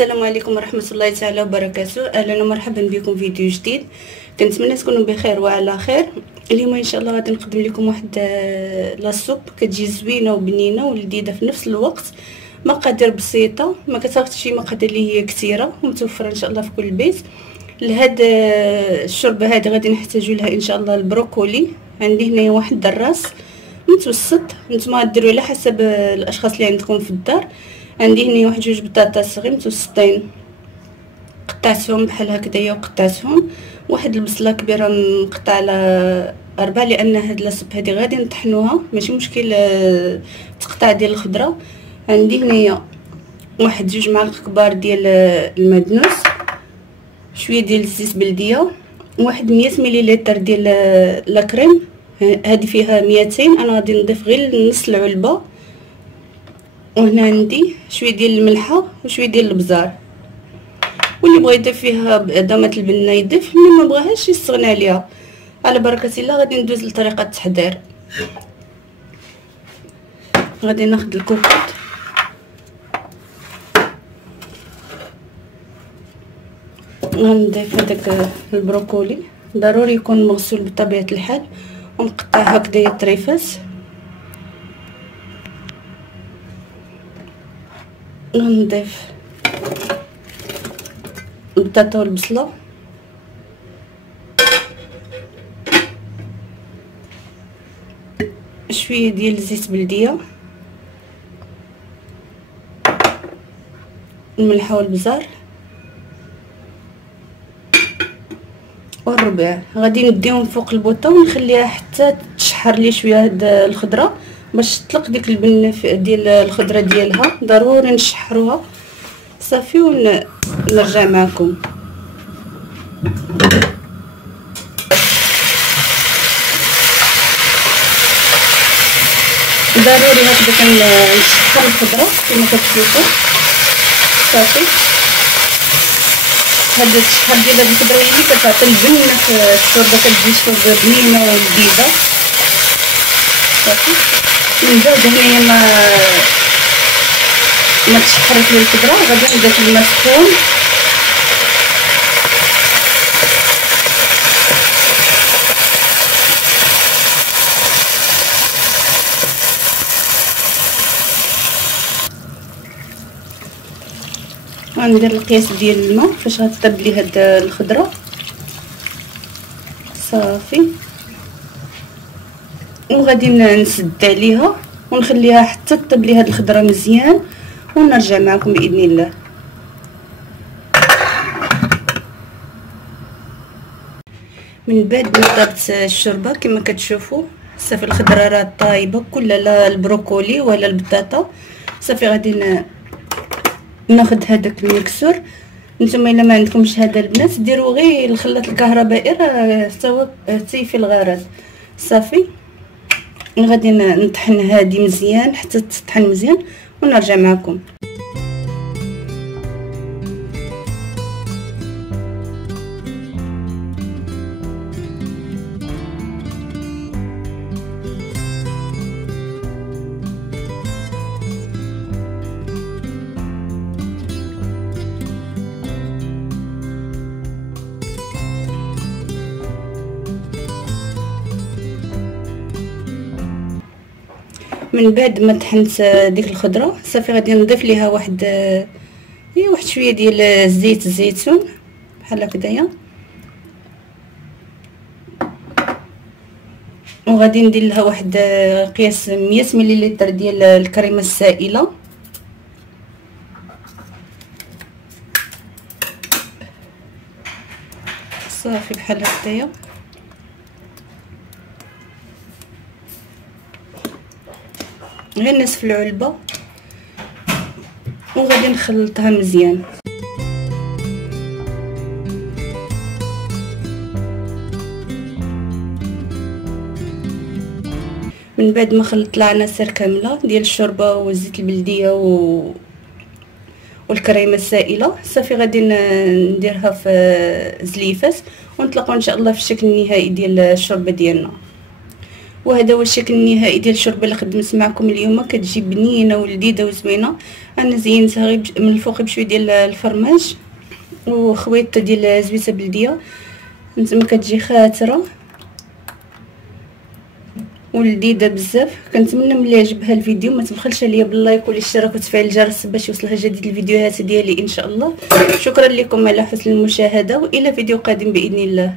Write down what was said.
السلام عليكم ورحمه الله تعالى وبركاته. اهلا ومرحبا بكم في فيديو جديد. كنتمنى تكونوا بخير وعلى خير. اليوم ان شاء الله غادي نقدم لكم واحد لاصوب كتجي زوينه وبنينه ولذيذه في نفس الوقت. مقادير بسيطه، ما كتاخذش شي مقادير اللي هي كثيره ومتوفره ان شاء الله في كل بيت. لهذا الشوربه هذه غادي نحتاجوا لها ان شاء الله البروكولي. عندي هنا واحد دراس متوسط، نتوما ديروا على حسب الاشخاص اللي عندكم في الدار. عندي هنا واحد جوج بطاطا صغير متوسطين قطعتهم بحال هكذايا وقطعتهم. واحد البصله كبيره نقطع على 4 لان هاد لاصوب هادي غادي نطحنوها ماشي مشكل تقطع ديال الخضره. عندي هنايا واحد جوج معالق كبار ديال المعدنوس، شويه ديال الزيت بلديه، واحد 100 مليلتر ديال لا كريم هذه فيها 200. انا غادي نضيف غير نص العلبه. وهنا عندي شويه ديال الملحه وشويه ديال البزار، واللي بغى يضيف فيها ضمات البنه يضيف، اللي ما بغاهاش يستغنى عليها. على بركه الله غادي ندوز لطريقه التحضير. غادي ناخذ الكوكوط، غنضيف هذاك البروكولي ضروري يكون مغسول بطبيعه الحال، ونقطع هكذايا طريفات. غنضيف البطاطا والبصله، شويه ديال الزيت بلديه، الملحه والبزار والربيع. غادي نديهم فوق البوطه ونخليها حتى تشحر لي شويه هاد الخضره باش تطلق ديك البنه ديال الخضره ديالها. ضروري نشحروها صافي ونرجع معكم. ضروري هكذا كنشحر الخضره كما كتشوفوا صافي. هذا الشحر ديال هاد الخضره هي اللي كتعطي البنه في الشوربه، كتجي شوربه بنينه ولذيذه صافي. من بعد هنايا ما تشحرت لي الخضره غادي نضيف الماء سخون غندير القياس ديال الماء فاش غتطيب لي هاد الخضره صافي. وغادي نسد عليها ونخليها حتى تطيب لي هاد الخضره مزيان ونرجع معكم باذن الله. من بعد ما طابت الشوربه كما كتشوفوا صافي الخضره راه طايبه كلها، لا البروكولي ولا البطاطا صافي. غادي ناخذ هذاك المكسور. نتوما الا ما عندكمش هذا البنات ديروا غير الخلاط الكهربائي راه حتى في الغرض صافي. غادي نطحن هذه مزيان حتى تطحن مزيان ونرجع معكم. من بعد ما طحنت ديك الخضره صافي غادي نضيف ليها واحد شويه ديال زيت الزيتون بحال هكذايا، وغادي ندير لها واحد قياس 100 مليلتر ديال الكريمه السائله. صافي بحال هكذايا. غير نصف العلبه وغادي نخلطها مزيان. من بعد ما خلطت العناصر كامله ديال الشوربه والزيت البلديه والكريمه السائله صافي غادي نديرها في زليفات ونطلقوا ان شاء الله في الشكل النهائي ديال الشوربه ديالنا. وهذا هو الشكل النهائي ديال الشوربه اللي خدمت معكم اليوم. كتجي بنينه ولذيذه وزوينه. انا زينتها غير من الفوق بشويه ديال الفرماج وخويطه ديال زويته بلديه. نتوما كتجي خاتره ولذيذه بزاف. كنتمنى ملي عجبها الفيديو ما تبخلش عليا باللايك والاشتراك وتفعيل الجرس باش يوصلها جديد الفيديوهات ديالي ان شاء الله. شكرا لكم على حسن المشاهده والى فيديو قادم باذن الله.